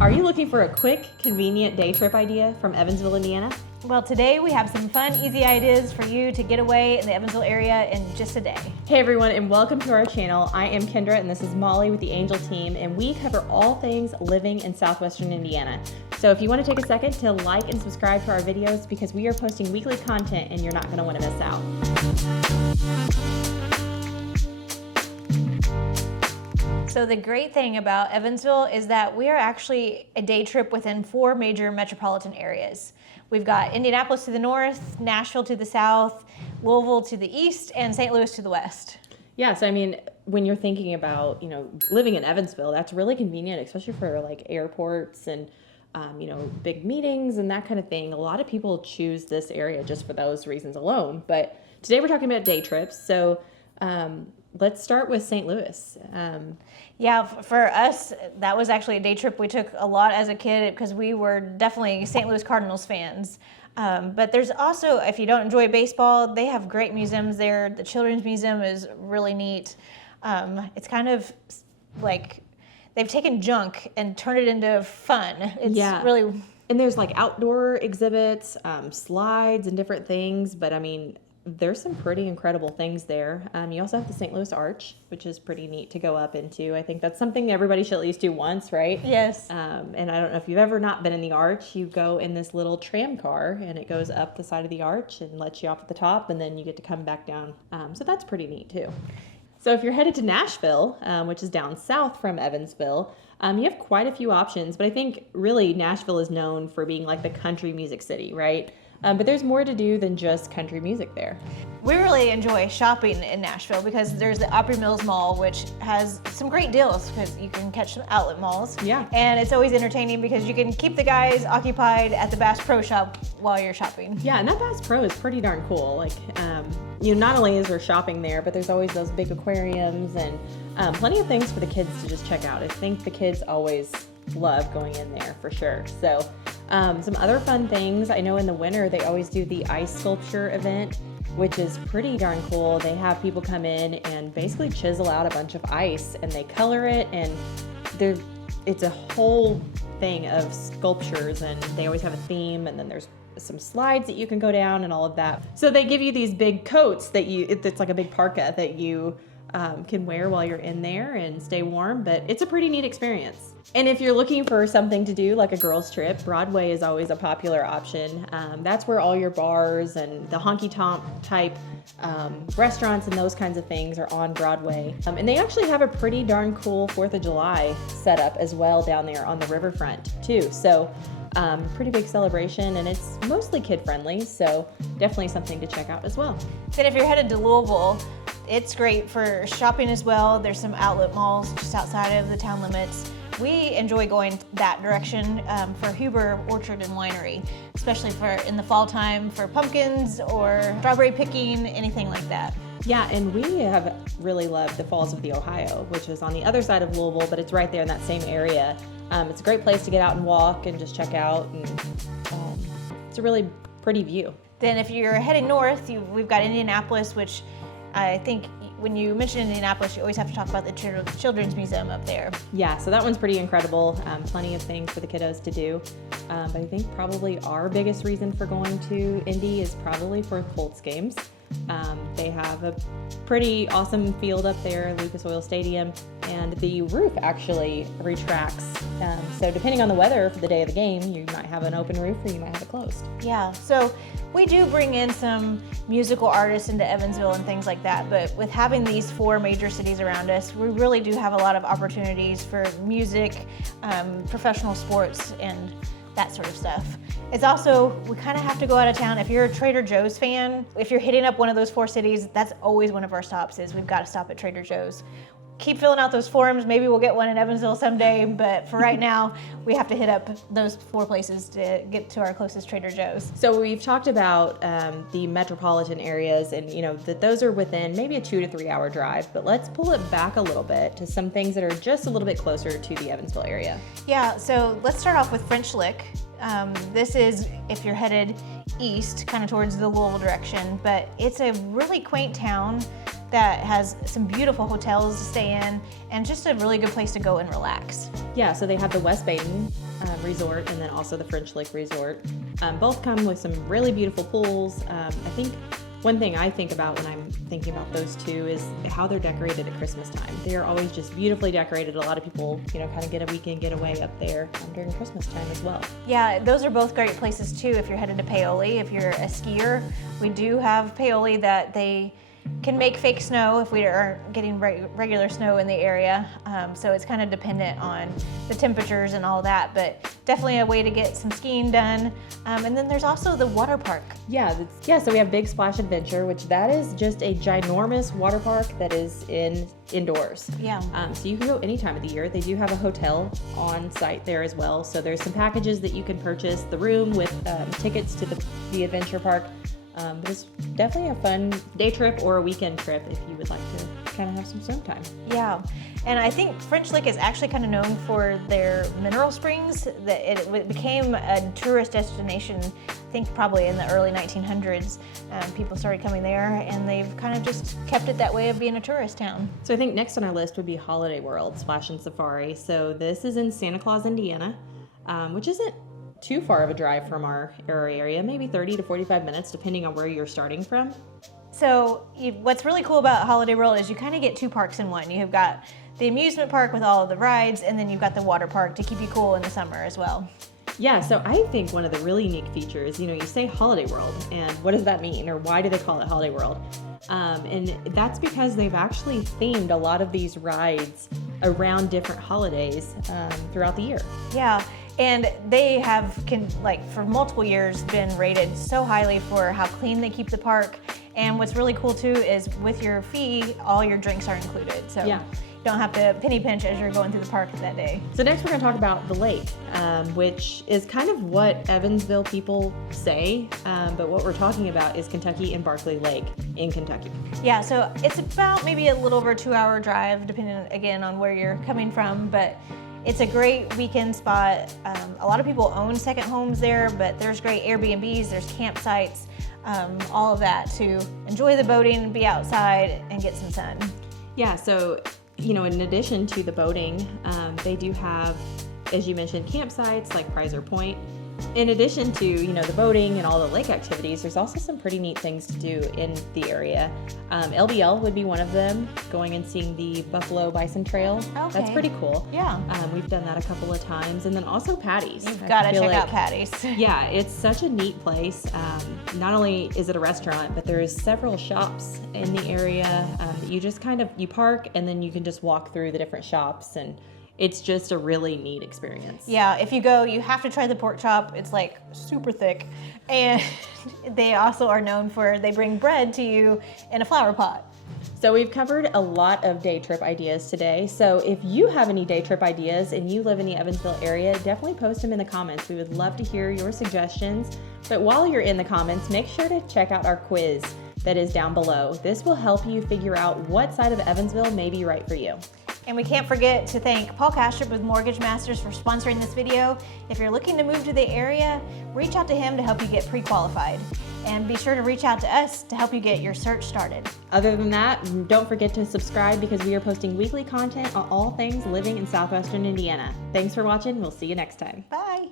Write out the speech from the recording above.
Are you looking for a quick, convenient day trip idea from Evansville, Indiana? Well, today we have some fun, easy ideas for you to get away in the Evansville area in just a day. Hey everyone, and welcome to our channel. I am Kendra, and this is Molly with the Angel team, and we cover all things living in Southwestern Indiana. So if you want to take a second to like and subscribe to our videos, because we are posting weekly content and you're not going to want to miss out. So the great thing about Evansville is that we are actually a day trip within 4 major metropolitan areas. We've got Indianapolis to the north, Nashville to the south, Louisville to the east, and St. Louis to the west. Yeah, so I mean, when you're thinking about, living in Evansville, that's really convenient, especially for like airports and, big meetings and that kind of thing. A lot of people choose this area just for those reasons alone. But today we're talking about day trips. So let's start with St. Louis. Yeah, for us, that was actually a day trip we took a lot as a kid because we were definitely St. Louis Cardinals fans. But there's also, if you don't enjoy baseball, they have great museums there. The Children's Museum is really neat. It's kind of like they've taken junk and turned it into fun. It's really... And there's like outdoor exhibits, slides and different things. But I mean, there's some pretty incredible things there. You also have the St. Louis Arch, which is pretty neat to go up into. I think that's something everybody should at least do once, right? Yes. And I don't know if you've ever not been in the Arch. You go in this little tram car, and it goes up the side of the Arch and lets you off at the top, and then you get to come back down. So that's pretty neat, too. So if you're headed to Nashville, which is down south from Evansville, you have quite a few options. But I think really Nashville is known for being like the country music city, right? But there's more to do than just country music there. We really enjoy shopping in Nashville because there's the Opry Mills Mall, which has some great deals because you can catch some outlet malls. Yeah. And it's always entertaining because you can keep the guys occupied at the Bass Pro Shop while you're shopping. Yeah, and that Bass Pro is pretty darn cool. Like, not only is there shopping there, but there's always those big aquariums and plenty of things for the kids to just check out. I think the kids always love going in there for sure. So some other fun things, I know in the winter they always do the ice sculpture event, which is pretty darn cool. They have people come in and basically chisel out a bunch of ice and they color it, and it's a whole thing of sculptures, and they always have a theme, and then there's some slides that you can go down and all of that. So they give you these big coats that it's like a big parka that you can wear while you're in there and stay warm, but it's a pretty neat experience. And if you're looking for something to do like a girls trip, Broadway is always a popular option. That's where all your bars and the honky-tonk type restaurants and those kinds of things are on Broadway. And they actually have a pretty darn cool 4th of July setup as well down there on the riverfront too. So pretty big celebration, and it's mostly kid friendly, so definitely something to check out as well. Then if you're headed to Louisville, it's great for shopping as well. There's some outlet malls just outside of the town limits. We enjoy going that direction for Huber Orchard and Winery, especially for in the fall time for pumpkins or strawberry picking, anything like that. Yeah, and we have really loved the Falls of the Ohio, which is on the other side of Louisville, but it's right there in that same area. It's a great place to get out and walk and just check out, and it's a really pretty view. Then if you're heading north, we've got Indianapolis, which I think when you mention Indianapolis, you always have to talk about the Children's Museum up there. Yeah, so that one's pretty incredible. Plenty of things for the kiddos to do. But I think probably our biggest reason for going to Indy is probably for Colts games. They have a pretty awesome field up there, Lucas Oil Stadium, and the roof actually retracts. So depending on the weather for the day of the game, you might have an open roof or you might have it closed. Yeah, so we do bring in some musical artists into Evansville and things like that, but with having these 4 major cities around us, we really do have a lot of opportunities for music, professional sports, and that sort of stuff. It's also, we kind of have to go out of town. If you're a Trader Joe's fan, if you're hitting up one of those 4 cities, that's always one of our stops is we've got to stop at Trader Joe's. Keep filling out those forms. Maybe we'll get one in Evansville someday, but for right now, we have to hit up those 4 places to get to our closest Trader Joe's. So we've talked about the metropolitan areas, and that those are within maybe a 2 to 3 hour drive, but let's pull it back a little bit to some things that are just a little bit closer to the Evansville area. Yeah, so let's start off with French Lick. This is if you're headed east, kind of towards the Louisville direction, but it's a really quaint town that has some beautiful hotels to stay in and just a really good place to go and relax. Yeah, so they have the West Baden Resort, and then also the French Lick Resort. Both come with some really beautiful pools. I think one thing I think about when I'm thinking about those two is how they're decorated at Christmas time. They are always just beautifully decorated. A lot of people, kind of get a weekend getaway up there during Christmas time as well. Yeah, those are both great places too if you're headed to Paoli. If you're a skier, we do have Paoli that they can make fake snow if we aren't getting regular snow in the area. So it's kind of dependent on the temperatures and all that, but definitely a way to get some skiing done. And then there's also the water park. Yeah, so we have Big Splash Adventure, which that is just a ginormous water park that is indoors. Yeah. So you can go any time of the year. They do have a hotel on site there as well. So there's some packages that you can purchase, the room with tickets to the adventure park. But it's definitely a fun day trip or a weekend trip if you would like to kind of have some swim time. Yeah, and I think French Lick is actually kind of known for their mineral springs. That it became a tourist destination, I think probably in the early 1900s. People started coming there, and they've kind of just kept it that way of being a tourist town. So I think next on our list would be Holiday World Splash and Safari. So this is in Santa Claus, Indiana, which isn't too far of a drive from our area, maybe 30 to 45 minutes, depending on where you're starting from. So what's really cool about Holiday World is you kind of get two parks in one. You've got the amusement park with all of the rides, and then you've got the water park to keep you cool in the summer as well. Yeah, so I think one of the really unique features, you say Holiday World, and what does that mean, or why do they call it Holiday World? And that's because they've actually themed a lot of these rides around different holidays throughout the year. Yeah, and they have, for multiple years, been rated so highly for how clean they keep the park. And what's really cool too is with your fee, all your drinks are included. So yeah. You don't have to penny pinch as you're going through the park that day. So next we're going to talk about the lake, which is kind of what Evansville people say, but what we're talking about is Kentucky and Barkley Lake in Kentucky. Yeah, so it's about maybe a little over a 2-hour drive, depending again on where you're coming from, but it's a great weekend spot. A lot of people own second homes there, but there's great Airbnbs, there's campsites, all of that to enjoy the boating, be outside, and get some sun. Yeah, so in addition to the boating, they do have, as you mentioned, campsites like Prizer Point. In addition to, the boating and all the lake activities, there's also some pretty neat things to do in the area. LBL would be one of them, going and seeing the Buffalo Bison Trail. Okay. That's pretty cool. Yeah. We've done that a couple of times. And then also Patty's. You've got to check out Patty's. Yeah, it's such a neat place. Not only is it a restaurant, but there's several shops in the area. You just you park and then you can just walk through the different shops, and it's just a really neat experience. Yeah, if you go, you have to try the pork chop. It's super thick. And they also are known for, they bring bread to you in a flower pot. So we've covered a lot of day trip ideas today. So if you have any day trip ideas and you live in the Evansville area, definitely post them in the comments. We would love to hear your suggestions. But while you're in the comments, make sure to check out our quiz that is down below. This will help you figure out what side of Evansville may be right for you. And we can't forget to thank Paul Castrop with Mortgage Masters for sponsoring this video. If you're looking to move to the area, reach out to him to help you get pre-qualified. And be sure to reach out to us to help you get your search started. Other than that, don't forget to subscribe because we are posting weekly content on all things living in Southwestern Indiana. Thanks for watching. We'll see you next time. Bye.